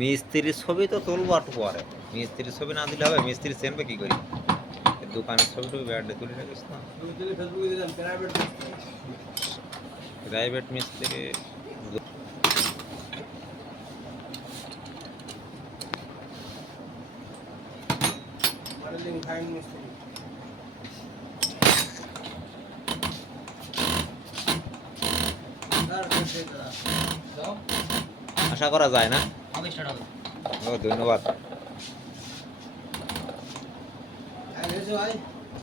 মিস্ত্রির ছবি তো তুলবো একটু পরে, মিস্ত্রির ছবি না দিলে হবে? মিস্ত্রি চেনবে কি করি? দোকানের ছবি টবি ব্যান্ডে তুলে রাখিস না। প্রাইভেট মিস্ত্রি আশা করা যায় না। ও ধন্যবাদ।